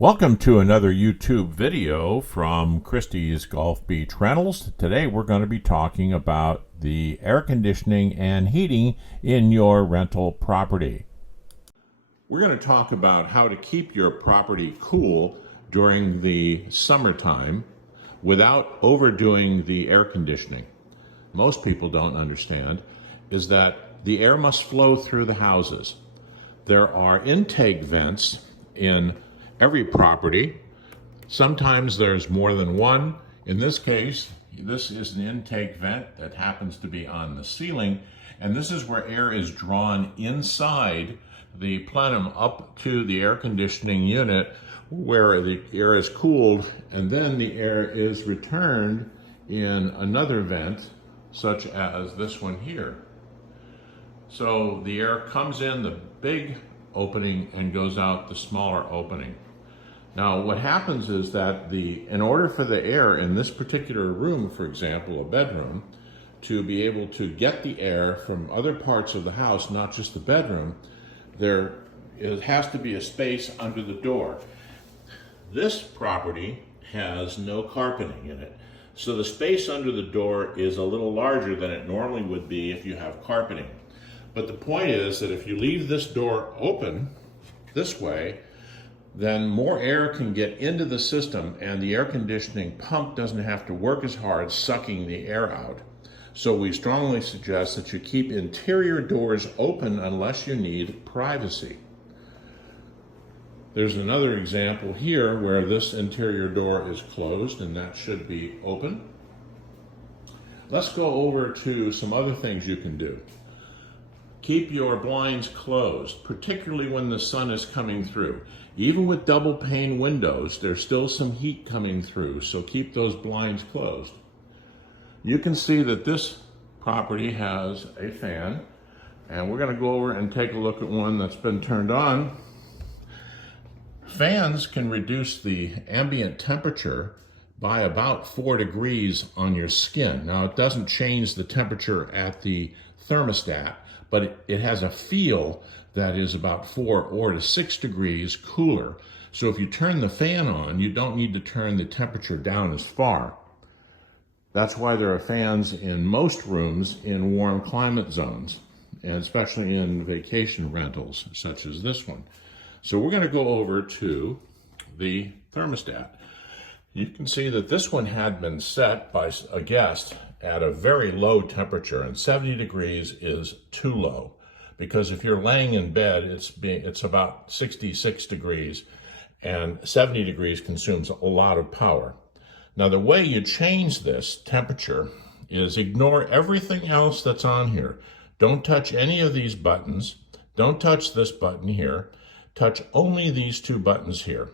Welcome to another YouTube video from Christie's Gulf Beach Rentals. Today we're going to be talking about the air conditioning and heating in your rental property. We're going to talk about how to keep your property cool during the summertime without overdoing the air conditioning. Most people don't understand is that the air must flow through the houses. There are intake vents in every property. Sometimes there's more than one. In this case, this is an intake vent that happens to be on the ceiling, and this is where air is drawn inside the plenum up to the air conditioning unit where the air is cooled, and then the air is returned in another vent such as this one here. So the air comes in the big opening and goes out the smaller opening. Now, what happens is that in order for the air in this particular room, for example, a bedroom, to be able to get the air from other parts of the house, not just the bedroom, it has to be a space under the door. This property has no carpeting in it, so the space under the door is a little larger than it normally would be if you have carpeting. But the point is that if you leave this door open this way, then more air can get into the system and the air conditioning pump doesn't have to work as hard sucking the air out. So we strongly suggest that you keep interior doors open unless you need privacy. There's another example here where this interior door is closed and that should be open. Let's go over to some other things you can do. Keep your blinds closed, particularly when the sun is coming through. Even with double pane windows, there's still some heat coming through, so keep those blinds closed. You can see that this property has a fan, and we're going to go over and take a look at one that's been turned on. Fans can reduce the ambient temperature by about 4 degrees on your skin. Now, it doesn't change the temperature at the thermostat, but it has a feel that is about 4 or to 6 degrees cooler. So if you turn the fan on, you don't need to turn the temperature down as far. That's why there are fans in most rooms in warm climate zones, and especially in vacation rentals such as this one. So we're going to go over to the thermostat. You can see that this one had been set by a guest at a very low temperature, and 70 degrees is too low, because if you're laying in bed, it's about 66 degrees, and 70 degrees consumes a lot of power. Now, the way you change this temperature is ignore everything else that's on here. Don't touch any of these buttons. Don't touch this button here. Touch only these two buttons here.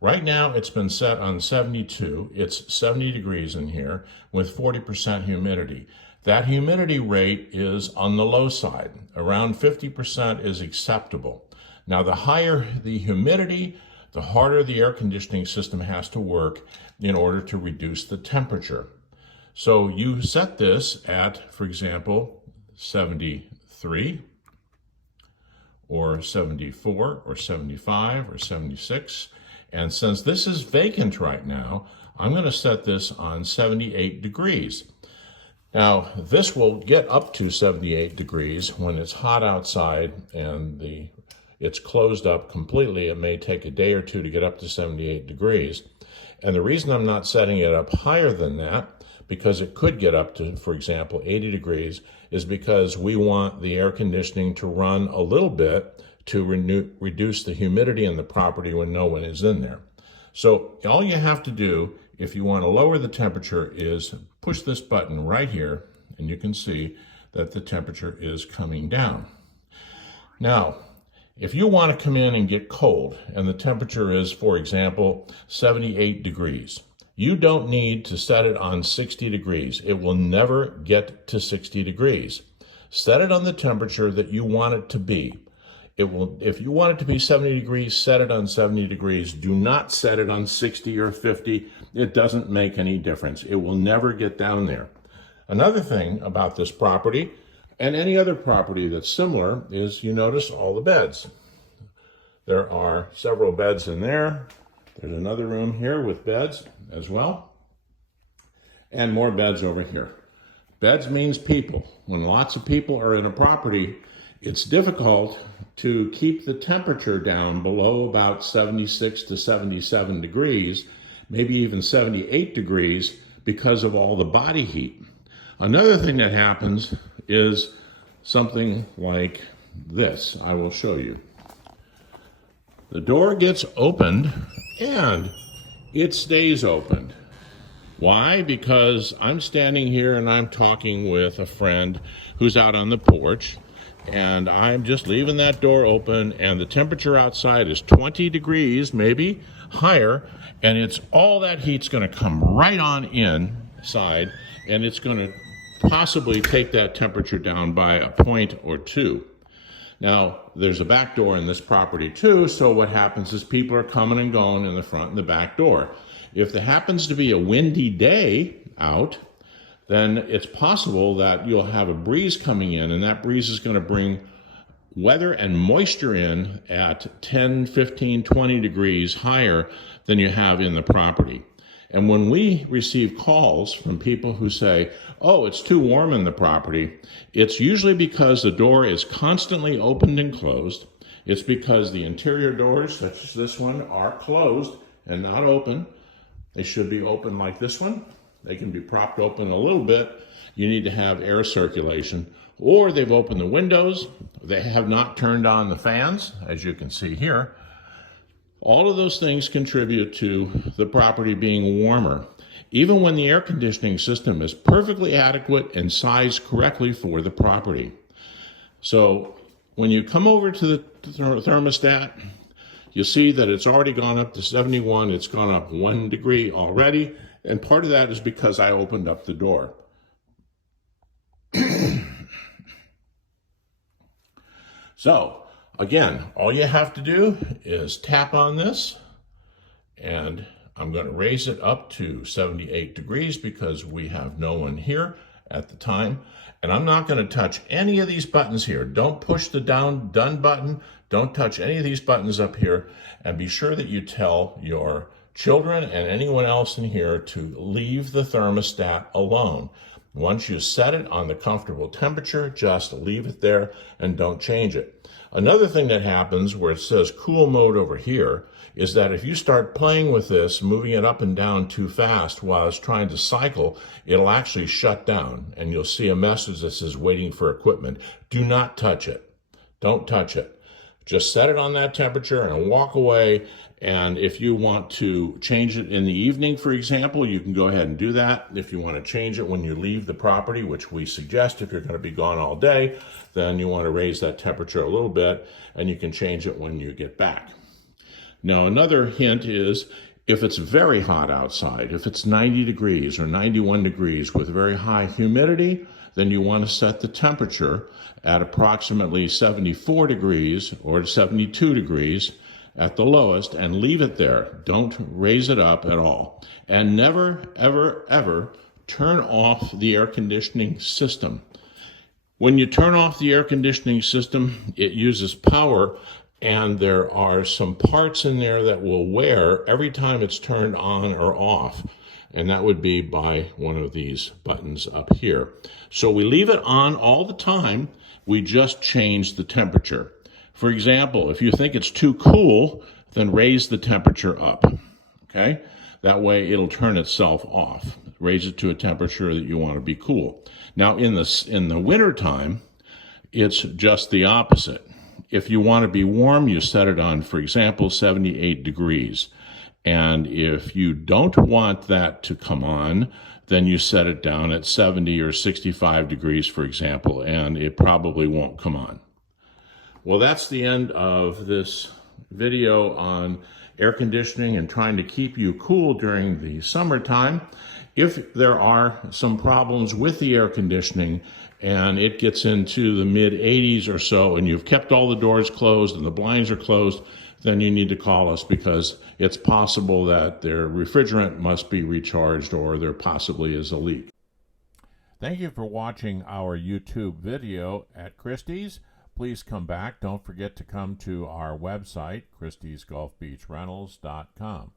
Right now, it's been set on 72. It's 70 degrees in here with 40% humidity. That humidity rate is on the low side. Around 50% is acceptable. Now, the higher the humidity, the harder the air conditioning system has to work in order to reduce the temperature. So you set this at, for example, 73 or 74 or 75 or 76. And since this is vacant right now, I'm going to set this on 78 degrees. Now, this will get up to 78 degrees when it's hot outside and it's closed up completely. It may take a day or two to get up to 78 degrees. And the reason I'm not setting it up higher than that, because it could get up to, for example, 80 degrees, is because we want the air conditioning to run a little bit to reduce the humidity in the property when no one is in there. So all you have to do if you want to lower the temperature is push this button right here, and you can see that the temperature is coming down. Now, if you want to come in and get cold, and the temperature is, for example, 78 degrees, you don't need to set it on 60 degrees. It will never get to 60 degrees. Set it on the temperature that you want it to be. If you want it to be 70 degrees, set it on 70 degrees. Do not set it on 60 or 50. It doesn't make any difference. It will never get down there. Another thing about this property, and any other property that's similar, is you notice all the beds. There are several beds in there, There's another room here with beds as well, and more beds over here. Beds means people. When lots of people are in a property, it's difficult to keep the temperature down below about 76 to 77 degrees, maybe even 78 degrees, because of all the body heat. Another thing that happens is something like this. I will show you. The door gets opened and it stays opened. Why? Because I'm standing here and I'm talking with a friend who's out on the porch, and I'm just leaving that door open, and the temperature outside is 20 degrees, maybe higher, and it's all that heat's going to come right on inside, and it's going to possibly take that temperature down by a point or two. Now, there's a back door in this property too, so what happens is people are coming and going in the front and the back door. If there happens to be a windy day out, then it's possible that you'll have a breeze coming in, and that breeze is going to bring weather and moisture in at 10, 15, 20 degrees higher than you have in the property. And when we receive calls from people who say, oh, it's too warm in the property, it's usually because the door is constantly opened and closed. It's because the interior doors, such as this one, are closed and not open. They should be open like this one. They can be propped open a little bit. You need to have air circulation. Or they've opened the windows. They have not turned on the fans, as you can see here. All of those things contribute to the property being warmer, even when the air conditioning system is perfectly adequate and sized correctly for the property. So when you come over to the thermostat, you see that it's already gone up to 71. It's gone up 1 degree already, and part of that is because I opened up the door. So, again, all you have to do is tap on this, and I'm going to raise it up to 78 degrees because we have no one here at the time. And I'm not going to touch any of these buttons here. Don't push the done button. Don't touch any of these buttons up here. And be sure that you tell your children and anyone else in here to leave the thermostat alone. Once you set it on the comfortable temperature, just leave it there and don't change it. Another thing that happens where it says cool mode over here is that if you start playing with this, moving it up and down too fast while it's trying to cycle, it'll actually shut down and you'll see a message that says waiting for equipment. Do not touch it. Don't touch it. Just set it on that temperature and walk away. And if you want to change it in the evening, for example, you can go ahead and do that. If you want to change it when you leave the property, which we suggest if you're going to be gone all day, then you want to raise that temperature a little bit, and you can change it when you get back. Now, another hint is if it's very hot outside, if it's 90 degrees or 91 degrees with very high humidity, then you want to set the temperature at approximately 74 degrees or 72 degrees at the lowest and leave it there. Don't raise it up at all. And never, ever, ever turn off the air conditioning system. When you turn off the air conditioning system, it uses power, and there are some parts in there that will wear every time it's turned on or off. And that would be by one of these buttons up here. So we leave it on all the time. We just change the temperature. For example, if you think it's too cool, then raise the temperature up, okay? That way it'll turn itself off. Raise it to a temperature that you want to be cool. Now in the winter time, it's just the opposite. If you want to be warm, you set it on, for example, 78 degrees. And if you don't want that to come on, then you set it down at 70 or 65 degrees, for example, and it probably won't come on. Well, that's the end of this video on air conditioning and trying to keep you cool during the summertime. If there are some problems with the air conditioning and it gets into the mid-80s or so and you've kept all the doors closed and the blinds are closed, then you need to call us because it's possible that their refrigerant must be recharged or there possibly is a leak. Thank you for watching our YouTube video at Christie's. Please come back. Don't forget to come to our website, christiesgulfbeachrentals.com.